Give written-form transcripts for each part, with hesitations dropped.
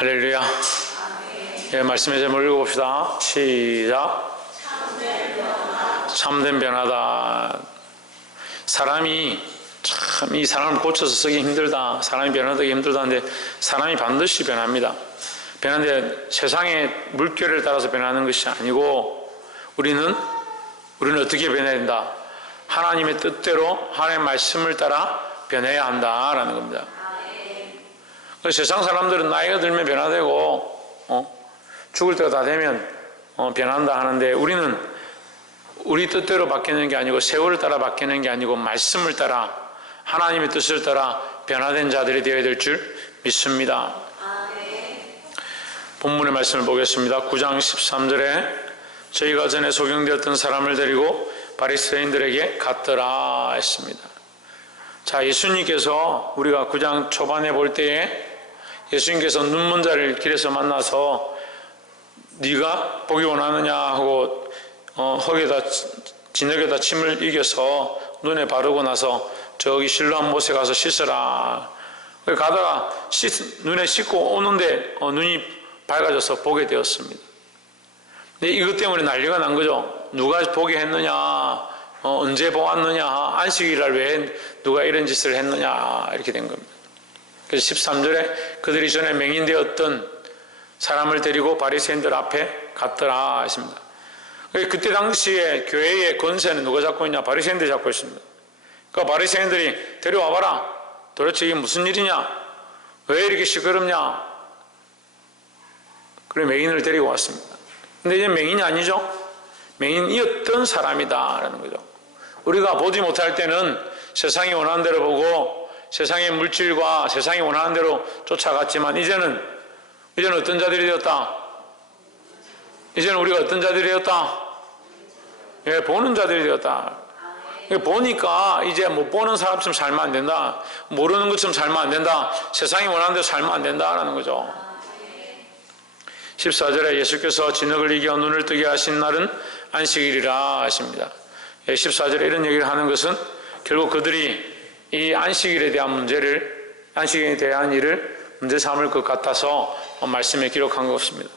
할렐루야. 예, 말씀에 좀 읽어봅시다. 시작. 참된 변화다. 사람이 참 이 사람을 고쳐서 쓰기 힘들다, 사람이 변화되기 힘들다는데 사람이 반드시 변합니다. 변하는데 세상의 물결을 따라서 변하는 것이 아니고 우리는 어떻게 변해야 된다? 하나님의 뜻대로 하나님의 말씀을 따라 변해야 한다라는 겁니다. 세상 사람들은 나이가 들면 변화되고 죽을 때가 다 되면 변한다 하는데 우리는 우리 뜻대로 바뀌는 게 아니고 세월을 따라 바뀌는 게 아니고 말씀을 따라 하나님의 뜻을 따라 변화된 자들이 되어야 될 줄 믿습니다. 본문의 말씀을 보겠습니다. 9장 13절에 저희가 전에 소경되었던 사람을 데리고 바리새인들에게 갔더라 했습니다. 자, 예수님께서 우리가 9장 초반에 볼 때에 예수님께서 눈먼 자를 길에서 만나서 네가 보기 원하느냐 하고 흙에다 진흙에다 침을 이겨서 눈에 바르고 나서 저기 실로암 못에 가서 씻으라. 가다가 눈에 씻고 오는데 눈이 밝아져서 보게 되었습니다. 근데 이것 때문에 난리가 난 거죠. 누가 보게 했느냐, 언제 보았느냐, 안식일날 왜 누가 이런 짓을 했느냐 이렇게 된 겁니다. 그래서 13절에 그들이 전에 맹인되었던 사람을 데리고 바리새인들 앞에 갔더라 했습니다. 그때 당시에 교회의 권세는 누가 잡고 있냐? 바리새인들이 잡고 있습니다. 그러니까 바리새인들이 데려와봐라. 도대체 이게 무슨 일이냐? 왜 이렇게 시끄럽냐? 그래 맹인을 데리고 왔습니다. 근데 이제 맹인이 아니죠. 맹인이었던 사람이다라는 거죠. 우리가 보지 못할 때는 세상이 원하는 대로 보고 세상의 물질과 세상이 원하는 대로 쫓아갔지만 이제는 어떤 자들이 되었다? 이제는 우리가 어떤 자들이 되었다? 예, 보는 자들이 되었다. 보니까 이제 못 보는 사람처럼 살면 안 된다. 모르는 것처럼 살면 안 된다. 세상이 원하는 대로 살면 안 된다라는 거죠. 14절에 예수께서 진흙을 이겨 눈을 뜨게 하신 날은 안식일이라 하십니다. 14절에 이런 얘기를 하는 것은 결국 그들이 이 안식일에 대한 안식일에 대한 일을 문제 삼을 것 같아서 말씀에 기록한 것입니다.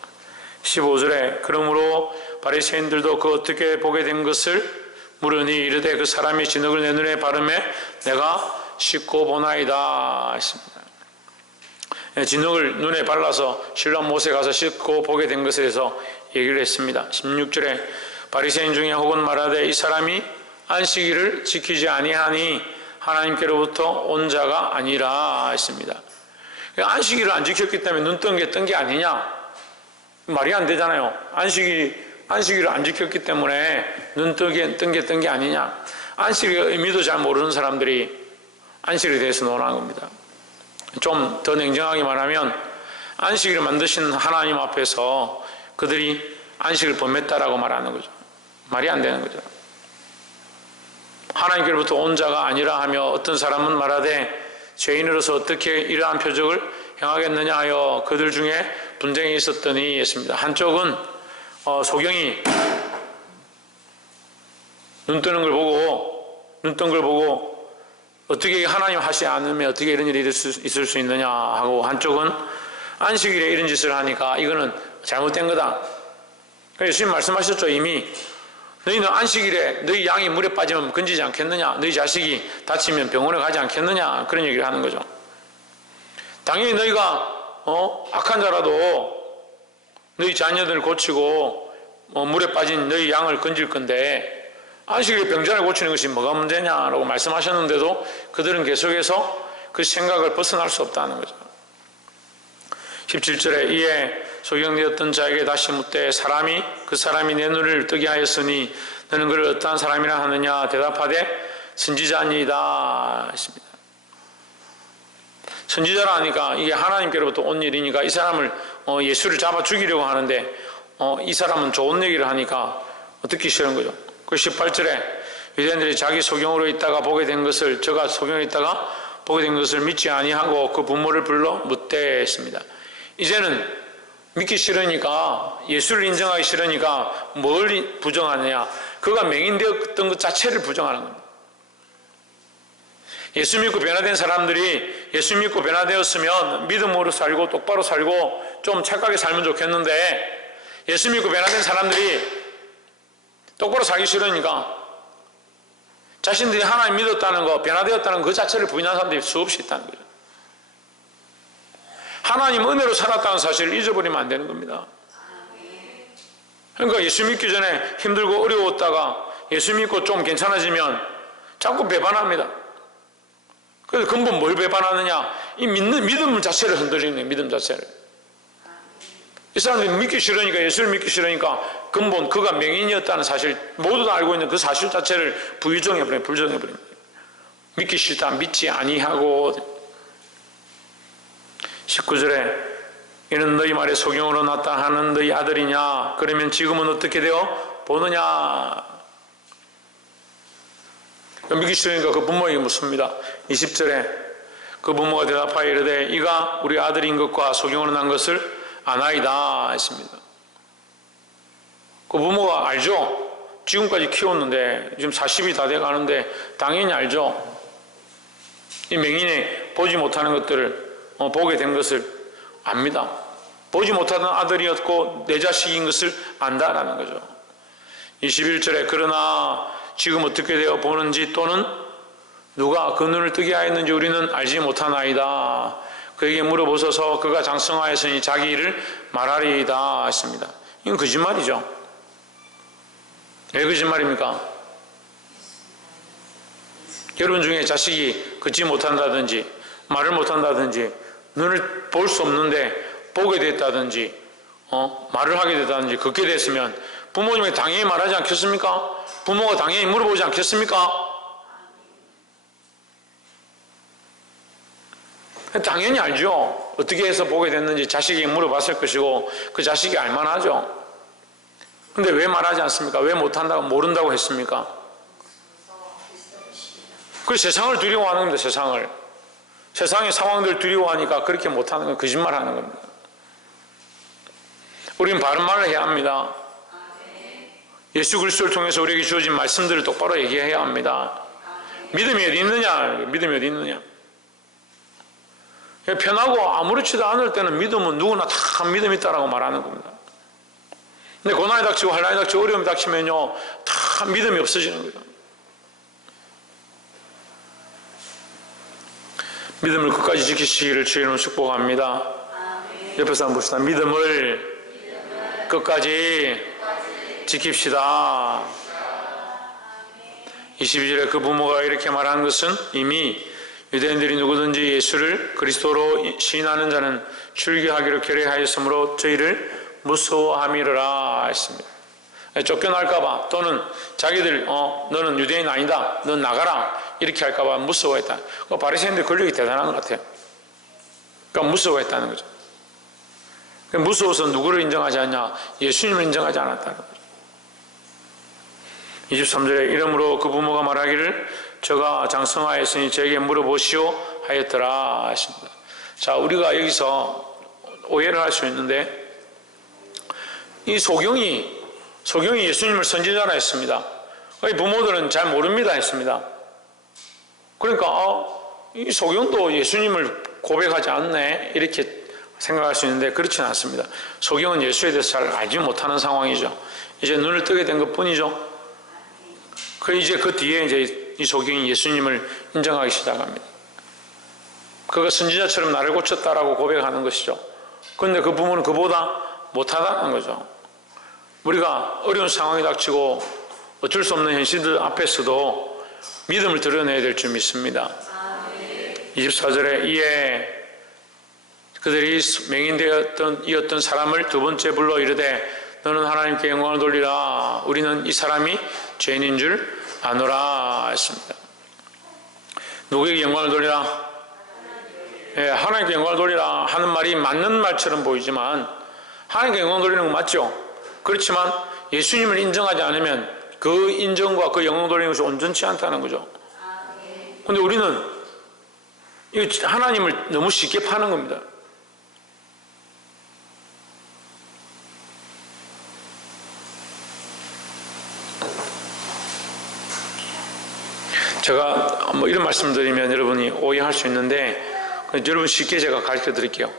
15절에 그러므로 바리새인들도 그 어떻게 보게 된 것을 물으니 이르되 그 사람이 진흙을 내 눈에 바르매 내가 씻고 보나이다 했습니다. 진흙을 눈에 발라서 실로암 못에 가서 씻고 보게 된 것에 대해서 얘기를 했습니다. 16절에 바리새인 중에 혹은 말하되 이 사람이 안식일을 지키지 아니하니 하나님께로부터 온 자가 아니라 했습니다. 안식일을 안 지켰기 때문에 눈 뜬 게 아니냐? 말이 안 되잖아요. 안식일을 안 지켰기 때문에 눈 뜬 게 아니냐? 안식일의 의미도 잘 모르는 사람들이 안식일에 대해서 논하는 겁니다. 좀 더 냉정하게 말하면 안식일을 만드신 하나님 앞에서 그들이 안식을 범했다라고 말하는 거죠. 말이 안 되는 거죠. 하나님께로부터 온 자가 아니라 하며 어떤 사람은 말하되 죄인으로서 어떻게 이러한 표적을 행하겠느냐 하여 그들 중에 분쟁이 있었더니 했습니다. 한쪽은 소경이 눈 뜬 걸 보고 어떻게 하나님 하시지 않으면 어떻게 이런 일이 있을 수 있느냐 하고 한쪽은 안식일에 이런 짓을 하니까 이거는 잘못된 거다. 예수님 말씀하셨죠. 이미 너희는 안식일에 너희 양이 물에 빠지면 건지지 않겠느냐, 너희 자식이 다치면 병원에 가지 않겠느냐, 그런 얘기를 하는 거죠. 당연히 너희가 악한 자라도 너희 자녀들을 고치고 물에 빠진 너희 양을 건질 건데 안식일에 병자를 고치는 것이 뭐가 문제냐라고 말씀하셨는데도 그들은 계속해서 그 생각을 벗어날 수 없다는 거죠. 17절에 이에 소경되었던 자에게 다시 묻되 그 사람이 내 눈을 뜨게 하였으니 너는 그를 어떠한 사람이라 하느냐 대답하되 선지자니이다 했습니다. 선지자라 하니까 이게 하나님께로부터 온 일이니까 이 사람을 예수를 잡아 죽이려고 하는데 이 사람은 좋은 얘기를 하니까 듣기 싫은 거죠. 그 18절에 유대인들이 자기 소경으로 있다가 보게 된 것을 저가 소경으로 있다가 보게 된 것을 믿지 아니하고 그 부모를 불러 묻되 했습니다. 이제는 믿기 싫으니까 예수를 인정하기 싫으니까 뭘 부정하느냐? 그가 맹인되었던 것 자체를 부정하는 겁니다. 예수 믿고 변화된 사람들이 예수 믿고 변화되었으면 믿음으로 살고 똑바로 살고 좀 착하게 살면 좋겠는데 예수 믿고 변화된 사람들이 똑바로 살기 싫으니까 자신들이 하나님 믿었다는 거, 변화되었다는 그 자체를 부인하는 사람들이 수없이 있다는 거죠. 하나님 은혜로 살았다는 사실을 잊어버리면 안 되는 겁니다. 그러니까 예수 믿기 전에 힘들고 어려웠다가 예수 믿고 좀 괜찮아지면 자꾸 배반합니다. 그래서 근본 뭘 배반하느냐? 이 믿음 자체를 흔들리는 거예요. 믿음 자체를. 이 사람들이 믿기 싫으니까, 예수를 믿기 싫으니까 근본 그가 맹인이었다는 사실, 모두 다 알고 있는 그 사실 자체를 부정해버립니다. 불정해버립니다. 믿기 싫다, 믿지 아니하고. 19절에 이는 너희 말에 소경으로 났다 하는 너희 아들이냐? 그러면 지금은 어떻게 되어 보느냐? 믿기 싫으니까 그 부모에게 묻습니다. 20절에 그 부모가 대답하여 이르되 이가 우리 아들인 것과 소경으로 난 것을 아나이다 했습니다. 그 부모가 알죠. 지금까지 키웠는데 지금 40이 다 돼가는데 당연히 알죠. 이 맹인이 보지 못하는 것들을 보게 된 것을 압니다. 보지 못하던 아들이었고 내 자식인 것을 안다라는 거죠. 21절에 그러나 지금 어떻게 되어 보는지 또는 누가 그 눈을 뜨게 하였는지 우리는 알지 못하나이다. 그에게 물어보소서. 그가 장성하였으니 자기 일을 말하리이다 했습니다. 이건 거짓말이죠. 왜 거짓말입니까? 여러분 중에 자식이 걷지 못한다든지 말을 못한다든지 눈을 볼 수 없는데 보게 됐다든지 말을 하게 됐다든지 걷게 됐으면 부모님이 당연히 말하지 않겠습니까? 부모가 당연히 물어보지 않겠습니까? 당연히 알죠. 어떻게 해서 보게 됐는지 자식이 물어봤을 것이고 그 자식이 알만하죠. 근데 왜 말하지 않습니까? 왜 못한다고 모른다고 했습니까? 그 세상을 두려워하는 겁니다. 세상의 상황들 두려워하니까 그렇게 못하는 건 거짓말하는 겁니다. 우리는 바른 말을 해야 합니다. 예수 그리스도를 통해서 우리에게 주어진 말씀들을 똑바로 얘기해야 합니다. 믿음이 어디 있느냐? 믿음이 어디 있느냐? 편하고 아무렇지도 않을 때는 믿음은 누구나 다 믿음이 있다라고 말하는 겁니다. 근데 고난이 닥치고 환난이 닥치고 어려움이 닥치면요 다 믿음이 없어지는 거예요. 믿음을 끝까지 지키시기를 주의 이름으로 축복합니다. 옆에서 한번 봅시다. 믿음을 끝까지 지킵시다. 22절에 그 부모가 이렇게 말하는 것은 이미 유대인들이 누구든지 예수를 그리스도로 시인하는 자는 출교하기로 결의하였으므로 저희를 무서워함이라 했습니다. 쫓겨날까봐 또는 자기들 너는 유대인 아니다, 넌 나가라 이렇게 할까봐 무서워했다. 바리새인들 권력이 대단한 것 같아요. 그러니까 무서워했다는 거죠. 무서워서 누구를 인정하지 않냐? 예수님을 인정하지 않았다는 거죠. 23절에 이러므로 그 부모가 말하기를 저가 장성하였으니 저에게 물어보시오 하였더라 하십니다. 자, 우리가 여기서 오해를 할 수 있는데 이 소경이 예수님을 선지자라 했습니다. 이 부모들은 잘 모릅니다 했습니다. 그러니까 이 소경도 예수님을 고백하지 않네 이렇게 생각할 수 있는데 그렇지는 않습니다. 소경은 예수에 대해서 잘 알지 못하는 상황이죠. 이제 눈을 뜨게 된 것뿐이죠. 이제 그 뒤에 이제 이 소경이 예수님을 인정하기 시작합니다. 그가 선지자처럼 나를 고쳤다라고 고백하는 것이죠. 그런데 그 부모는 그보다 못하다는 거죠. 우리가 어려운 상황이 닥치고 어쩔 수 없는 현실들 앞에서도 믿음을 드러내야 될 줄 믿습니다. 24절에 이에 그들이 맹인되었던 사람을 두 번째 불러 이르되 너는 하나님께 영광을 돌리라. 우리는 이 사람이 죄인인 줄 아노라 했습니다. 누구에게 영광을 돌리라? 하나님께 영광을 돌리라 하는 말이 맞는 말처럼 보이지만 하나님께 영광 돌리는 건 맞죠. 그렇지만 예수님을 인정하지 않으면 그 인정과 그 영광 돌리는 것이 온전치 않다는 거죠. 그런데 우리는 하나님을 너무 쉽게 파는 겁니다. 제가 뭐 이런 말씀을 드리면 여러분이 오해할 수 있는데 여러분 쉽게 제가 가르쳐 드릴게요.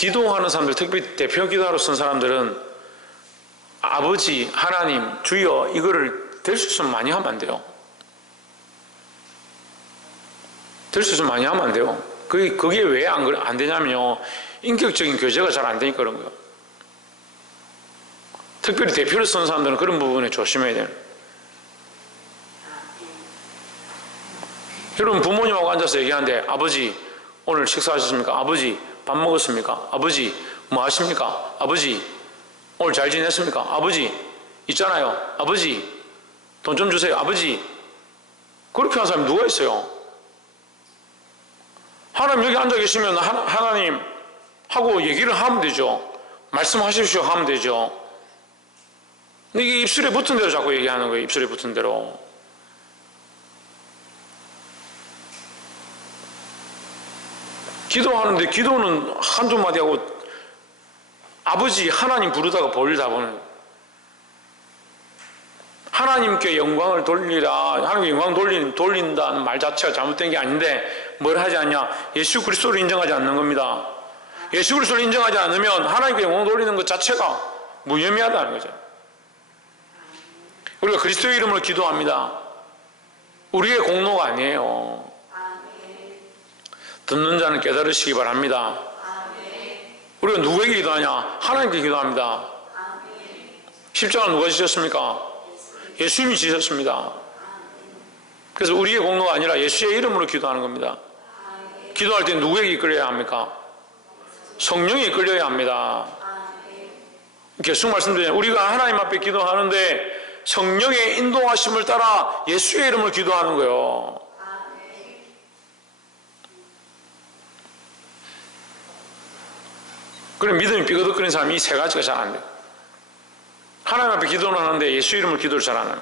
기도하는 사람들, 특히 대표 기도하러 쓴 사람들은 아버지, 하나님, 주여 이거를 될 수 있으면 많이 하면 안 돼요. 될 수 있으면 많이 하면 안 돼요. 그게 왜 안 되냐면요. 인격적인 교제가 잘 안 되니까 그런 거예요. 특별히 대표를 쓰는 사람들은 그런 부분에 조심해야 돼요. 여러분 부모님하고 앉아서 얘기하는데 아버지 오늘 식사하셨습니까? 아버지 밥 먹었습니까? 아버지 뭐 하십니까? 아버지 오늘 잘 지냈습니까? 아버지 있잖아요. 아버지 돈 좀 주세요. 아버지 그렇게 하는 사람이 누가 있어요? 하나님 여기 앉아 계시면 하나님 하고 얘기를 하면 되죠. 말씀하십시오 하면 되죠. 근데 이게 입술에 붙은 대로 자꾸 얘기하는 거예요. 입술에 붙은 대로. 기도하는데 기도는 한두 마디 하고 아버지 하나님 부르다가 볼일 다 보는 거예요. 하나님께 영광을 돌리라. 하나님께 영광 돌린다는 말 자체가 잘못된 게 아닌데 뭘 하지 않냐? 예수 그리스도를 인정하지 않는 겁니다. 예수 그리스도를 인정하지 않으면 하나님께 영광 돌리는 것 자체가 무의미하다는 거죠. 우리가 그리스도의 이름으로 기도합니다. 우리의 공로가 아니에요. 듣는 자는 깨달으시기 바랍니다. 우리가 누구에게 기도하냐? 하나님께 기도합니다. 십자가 누가 지셨습니까? 예수님이 지셨습니다. 그래서 우리의 공로가 아니라 예수의 이름으로 기도하는 겁니다. 기도할 때 누구에게 이끌려야 합니까? 성령이 이끌려야 합니다. 계속 말씀드리잖아요. 우리가 하나님 앞에 기도하는데 성령의 인도하심을 따라 예수의 이름으로 기도하는 거예요. 그래 믿음이 삐거덕거리는 사람이 이 세 가지가 잘 안 돼요. 하나님 앞에 기도는 하는데 예수 이름으로 기도를 잘 안 해요.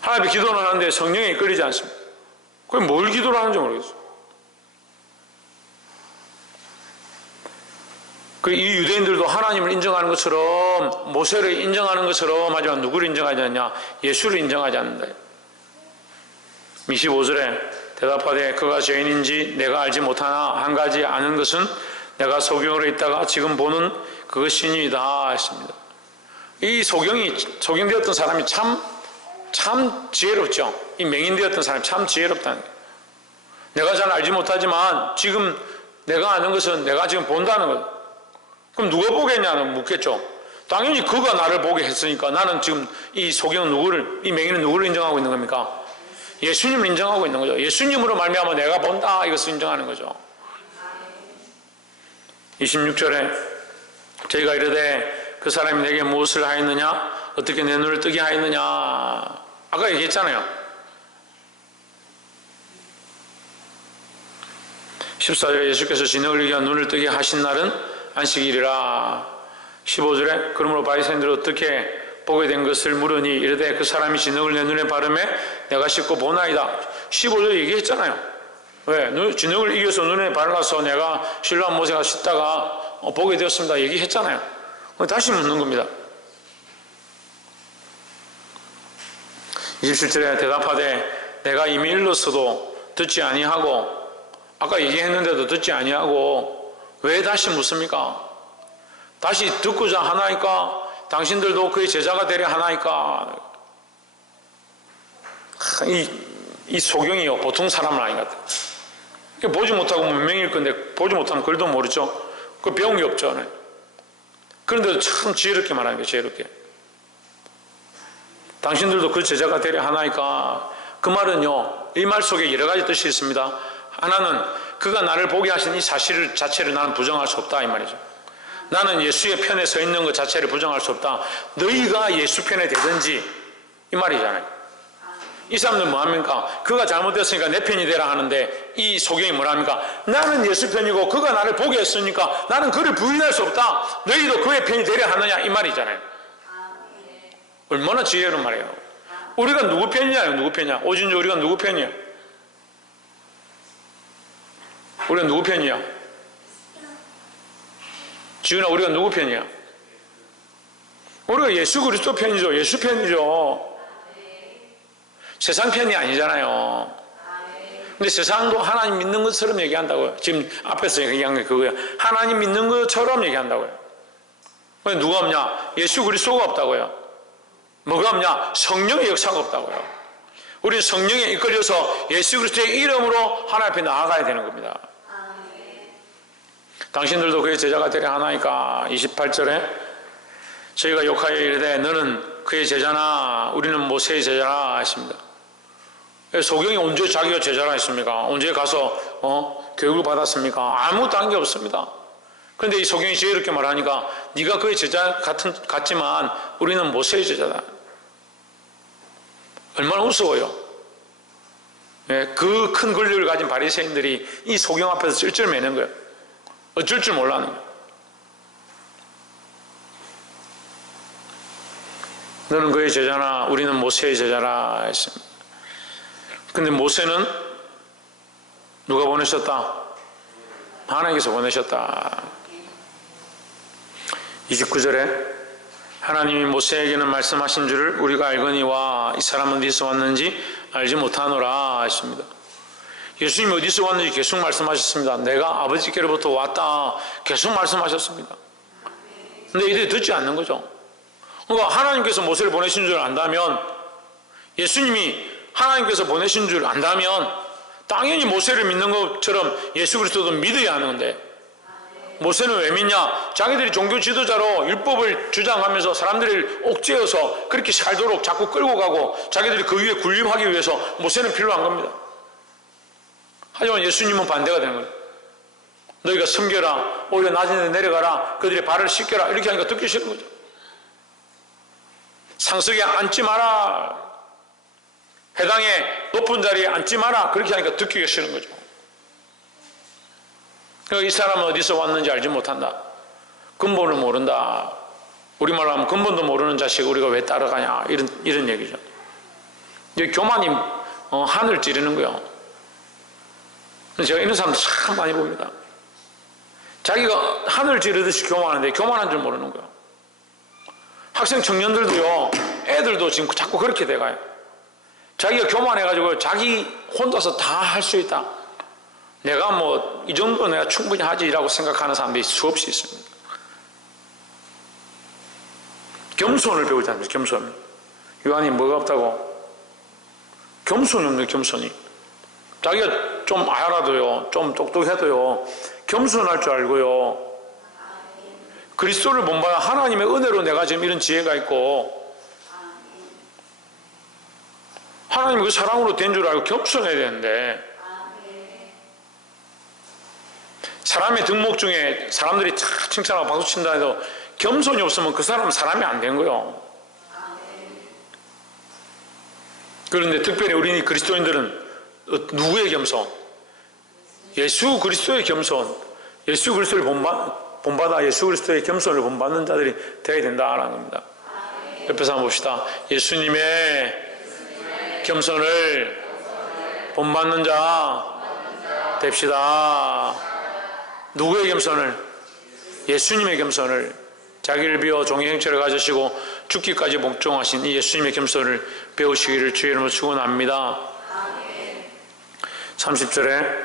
하나님 앞에 기도는 하는데 성령에 이끌리지 않습니다. 그럼 뭘 기도를 하는지 모르겠어요. 이 유대인들도 하나님을 인정하는 것처럼 모세를 인정하는 것처럼 하지만 누구를 인정하지 않냐? 예수를 인정하지 않는다. 25절에 대답하되 그가 죄인인지 내가 알지 못하나 한 가지 아는 것은 내가 소경으로 있다가 지금 보는 그것이니이다 했습니다. 이 소경되었던 사람이 참 지혜롭죠. 이 맹인되었던 사람이 참 지혜롭다는 거예요. 내가 잘 알지 못하지만 지금 내가 아는 것은 내가 지금 본다는 거예요. 그럼 누가 보겠냐는 묻겠죠. 당연히 그가 나를 보게 했으니까 나는 지금 이 소경은 이 맹인은 누구를 인정하고 있는 겁니까? 예수님을 인정하고 있는 거죠. 예수님으로 말미암아 내가 본다 이것을 인정하는 거죠. 26절에 저희가 이르되 그 사람이 내게 무엇을 하였느냐? 어떻게 내 눈을 뜨게 하였느냐? 아까 얘기했잖아요. 14절에 예수께서 진흙을 이겨 눈을 뜨게 하신 날은 안식일이라. 15절에 그러므로 바리새인들이 어떻게 보게 된 것을 물으니 이르되 그 사람이 진흙을 내 눈에 바르매 내가 씻고 보나이다. 15절에 얘기했잖아요. 왜? 진흙을 이겨서 눈에 발라서 내가 신랑 모세가 씻다가 보게 되었습니다. 얘기했잖아요. 다시 묻는 겁니다. 27절에 대답하되 내가 이미 일렀어도 듣지 아니하고 아까 얘기했는데도 듣지 아니하고 왜 다시 묻습니까? 다시 듣고자 하나이까? 당신들도 그의 제자가 되려 하나이까? 이 소경이요 보통 사람은 아닌 것 같아요. 보지 못하고 문명일 건데 보지 못하면 글도 모르죠. 그 배운 게 없죠. 그런데도 참 지혜롭게 말하는 거예요. 지혜롭게. 당신들도 그 제자가 되려 하나이까? 그 말은요 이 말 속에 여러 가지 뜻이 있습니다. 하나는 그가 나를 보게 하신 이 사실 자체를 나는 부정할 수 없다 이 말이죠. 나는 예수의 편에 서 있는 것 자체를 부정할 수 없다. 너희가 예수 편에 되든지 이 말이잖아요. 이 사람들은 뭐합니까? 그가 잘못됐으니까 내 편이 되라 하는데 이 소경이 뭐랍니까? 나는 예수 편이고 그가 나를 보게 했으니까 나는 그를 부인할 수 없다. 너희도 그의 편이 되려 하느냐 이 말이잖아요. 얼마나 지혜로운 말이에요. 우리가 누구 편이냐 누구 편이냐? 오진주 우리가 누구 편이야? 우리가 누구 편이야? 지은아 우리가 누구 편이야? 우리가 예수 그리스도 편이죠. 예수 편이죠. 세상 편이 아니잖아요. 근데 세상도 하나님 믿는 것처럼 얘기한다고요. 지금 앞에서 얘기한 게 그거예요. 하나님 믿는 것처럼 얘기한다고요. 왜 누가 없냐? 예수 그리스도가 없다고요. 뭐가 없냐? 성령의 역사가 없다고요. 우리는 성령에 이끌려서 예수 그리스도의 이름으로 하나님 앞에 나아가야 되는 겁니다. 당신들도 그의 제자가 되려 하나이까. 28절에 저희가 욕하여 이르되 너는 그의 제자나 우리는 모세의 제자라 했습니다. 소경이 언제 자기가 제자라 했습니까? 언제 가서 교육을 받았습니까? 아무것도 한 게 없습니다. 그런데 이 소경이 이렇게 말하니까 네가 그의 제자 같지만 우리는 모세의 제자다. 얼마나 우스워요. 그 큰 권력을 가진 바리새인들이 이 소경 앞에서 쩔쩔매는 거예요. 어쩔 줄 몰라는 거예요. 너는 그의 제자나 우리는 모세의 제자라 했습니다. 근데 모세는 누가 보내셨다? 하나님께서 보내셨다. 29절에 하나님이 모세에게는 말씀하신 줄을 우리가 알거니와 이 사람은 어디서 왔는지 알지 못하노라 했습니다. 예수님이 어디서 왔는지 계속 말씀하셨습니다. 내가 아버지께로부터 왔다 계속 말씀하셨습니다. 근데 이들이 듣지 않는 거죠. 그러니까 하나님께서 모세를 보내신 줄 안다면, 예수님이 하나님께서 보내신 줄 안다면 당연히 모세를 믿는 것처럼 예수 그리스도도 믿어야 하는 건데, 모세는 왜 믿냐? 자기들이 종교 지도자로 율법을 주장하면서 사람들을 옥죄어서 그렇게 살도록 자꾸 끌고 가고 자기들이 그 위에 군림하기 위해서 모세는 필요한 겁니다. 하지만 예수님은 반대가 되는 거예요. 너희가 섬겨라, 오히려 낮은 데 내려가라, 그들의 발을 씻겨라, 이렇게 하니까 듣기 싫은 거죠. 상석에 앉지 마라, 회당에 높은 자리에 앉지 마라, 그렇게 하니까 듣기가 싫은 거죠. 이 사람은 어디서 왔는지 알지 못한다. 근본을 모른다. 우리말로 하면 근본도 모르는 자식 우리가 왜 따라가냐, 이런 얘기죠. 교만이 하늘 찌르는 거예요. 제가 이런 사람들 참 많이 봅니다. 자기가 하늘 찌르듯이 교만하는데 교만한 줄 모르는 거예요. 학생 청년들도요, 애들도 지금 자꾸 그렇게 돼가요. 자기가 교만해가지고 자기 혼자서 다 할 수 있다. 내가 뭐 이 정도 내가 충분히 하지라고 생각하는 사람들이 수없이 있습니다. 겸손을 배우지 않습니까? 겸손. 요한이 뭐가 없다고? 겸손이 없는 겸손이. 자기가 좀 알아도요, 좀 똑똑해도요, 겸손할 줄 알고요, 그리스도를 본받아 하나님의 은혜로 내가 지금 이런 지혜가 있고 하나님이 그 사랑으로 된 줄 알고 겸손해야 되는데, 사람의 덕목 중에 사람들이 칭찬하고 박수친다 해도 겸손이 없으면 그 사람은 사람이 안 된 거예요. 그런데 특별히 우리 그리스도인들은 누구의 겸손? 예수 그리스도의 겸손. 예수 그리스도를 본받아 예수 그리스도의 겸손을 본받는 자들이 되어야 된다라는 겁니다. 옆에서 한번 봅시다. 예수님의 겸손을 본받는 자 됩시다. 누구의 겸손을? 예수님의 겸손을. 자기를 비워 종의 형체를 가지시고 죽기까지 복종하신 이 예수님의 겸손을 배우시기를 주의 이름으로 축원합니다. 30절에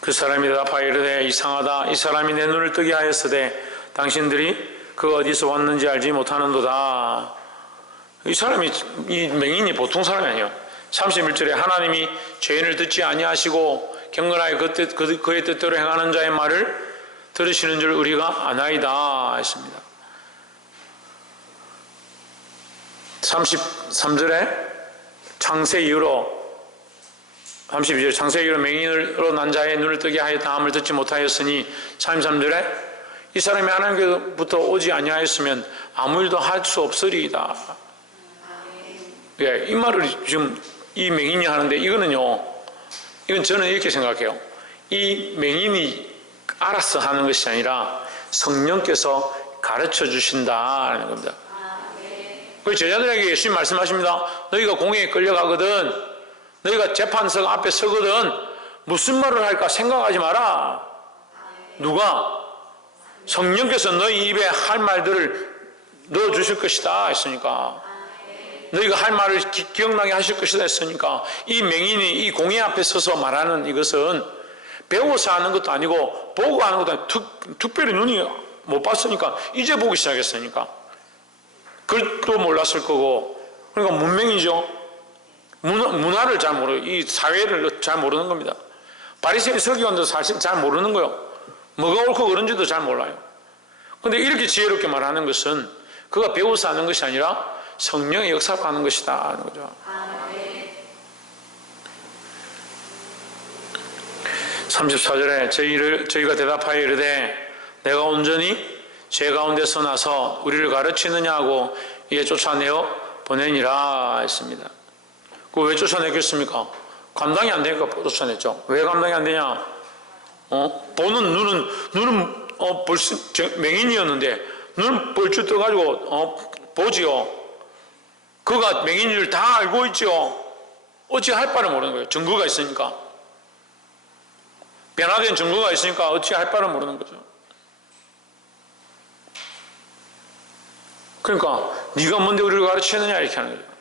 그 사람이 대답하여 이르되 이상하다. 이 사람이 내 눈을 뜨게 하였으되 당신들이 그가 어디서 왔는지 알지 못하는도다. 이 사람이, 이 맹인이 보통 사람이 아니에요. 31절에 하나님이 죄인을 듣지 아니하시고 경건하여 그의 뜻대로 행하는 자의 말을 들으시는 줄 우리가 아나이다 했습니다. 33절에 창세 이후로 32절 창세 이후로 맹인으로 난 자의 눈을 뜨게 하였다 함을 듣지 못하였으니 33절에 이 사람이 하나님께로부터 오지 아니하였으면 아무 일도 할 수 없으리이다. 예, 이 말을 지금 이 맹인이 하는데 이거는요, 이건 저는 이렇게 생각해요. 이 맹인이 알아서 하는 것이 아니라 성령께서 가르쳐 주신다는 겁니다. 그 제자들에게 예수님 말씀하십니다. 너희가 공회에 끌려가거든, 너희가 재판석 앞에 서거든 무슨 말을 할까 생각하지 마라. 누가? 성령께서 너희 입에 할 말들을 넣어주실 것이다 했으니까 너희가 할 말을 기억나게 하실 것이다 했으니까 이 맹인이 이 공회 앞에 서서 말하는 이것은 배워서 하는 것도 아니고 보고 하는 것도 아니고 특별히 눈이 못 봤으니까 이제 보기 시작했으니까 글도 몰랐을 거고, 그러니까 문맹이죠. 문화를 잘 모르고 이 사회를 잘 모르는 겁니다. 바리새인 서기관도 사실 잘 모르는 거예요. 뭐가 옳고 그른지도 잘 몰라요. 그런데 이렇게 지혜롭게 말하는 것은 그가 배워서 하는 것이 아니라 성령의 역사가 하는 것이다 하는 거죠. 34절에 저희가 대답하여 이르되 내가 온전히 죄 가운데서 나서 우리를 가르치느냐 하고 이에 쫓아내어 보내니라 했습니다. 그거 왜 쫓아내겠습니까? 감당이 안 되니까 쫓아냈죠. 왜 감당이 안 되냐? 보는 눈은 벌써 맹인이었는데 눈은 벌쭉 떠가지고 보지요. 그가 맹인인 줄 다 알고 있죠. 어찌 할 바를 모르는 거예요. 증거가 있으니까. 변화된 증거가 있으니까 어찌 할 바를 모르는 거죠. 그러니까 네가 뭔데 우리를 가르치느냐 이렇게 하는 거죠.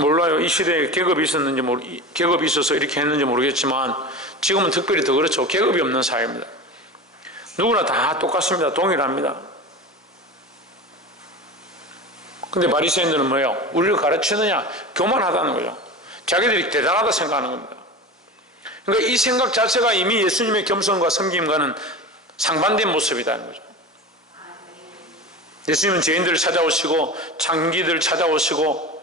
몰라요. 이 시대에 계급이 있었는지 계급이 있어서 이렇게 했는지 모르겠지만 지금은 특별히 더 그렇죠. 계급이 없는 사회입니다. 누구나 다 똑같습니다. 동일합니다. 근데 바리새인들은 뭐예요? 우리를 가르치느냐? 교만하다는 거죠. 자기들이 대단하다 생각하는 겁니다. 그러니까 이 생각 자체가 이미 예수님의 겸손과 섬김과는 상반된 모습이라는 거죠. 예수님은 죄인들을 찾아오시고 장기들을 찾아오시고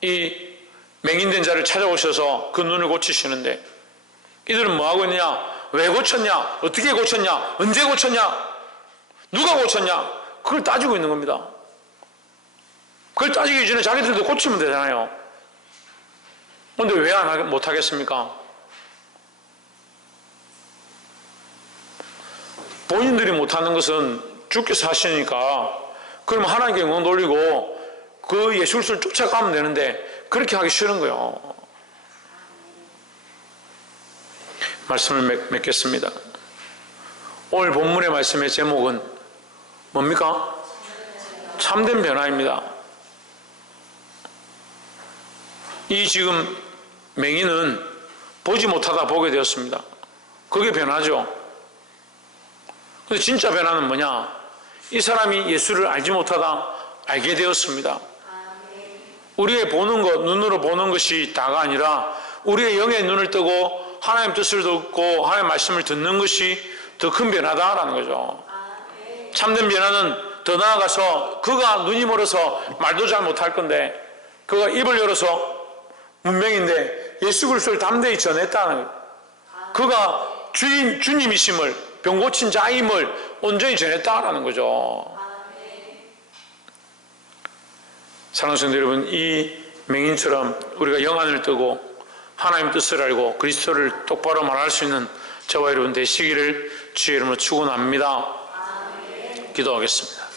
이 맹인된 자를 찾아오셔서 그 눈을 고치시는데 이들은 뭐하고 있느냐? 왜 고쳤냐? 어떻게 고쳤냐? 언제 고쳤냐? 누가 고쳤냐? 그걸 따지고 있는 겁니다. 그걸 따지기 전에 자기들도 고치면 되잖아요. 그런데 왜 못하겠습니까? 본인들이 못하는 것은 주께서 하시니까 그러면 하나님께 영광 돌리고 그 예술을 쫓아가면 되는데 그렇게 하기 싫은 거예요. 말씀을 맺겠습니다. 오늘 본문의 말씀의 제목은 뭡니까? 참된 변화입니다. 이 지금 맹인은 보지 못하다 보게 되었습니다. 그게 변화죠. 근데 진짜 변화는 뭐냐? 이 사람이 예수를 알지 못하다 알게 되었습니다. 우리의 보는 것, 눈으로 보는 것이 다가 아니라 우리의 영의 눈을 뜨고 하나님 뜻을 듣고 하나님 말씀을 듣는 것이 더 큰 변화다라는 거죠. 참된 변화는 더 나아가서 그가 눈이 멀어서 말도 잘 못할 건데 그가 입을 열어서 문명인데 예수 그리스도를 담대히 전했다는 거예요. 그가 주님이심을 병 고친 자임을 온전히 전했다라는 거죠. 사랑하는 성도 여러분, 이 맹인처럼 우리가 영안을 뜨고 하나님 뜻을 알고 그리스도를 똑바로 말할 수 있는 저와 여러분 되시기를 주의 이름으로 축원합니다. 기도하겠습니다.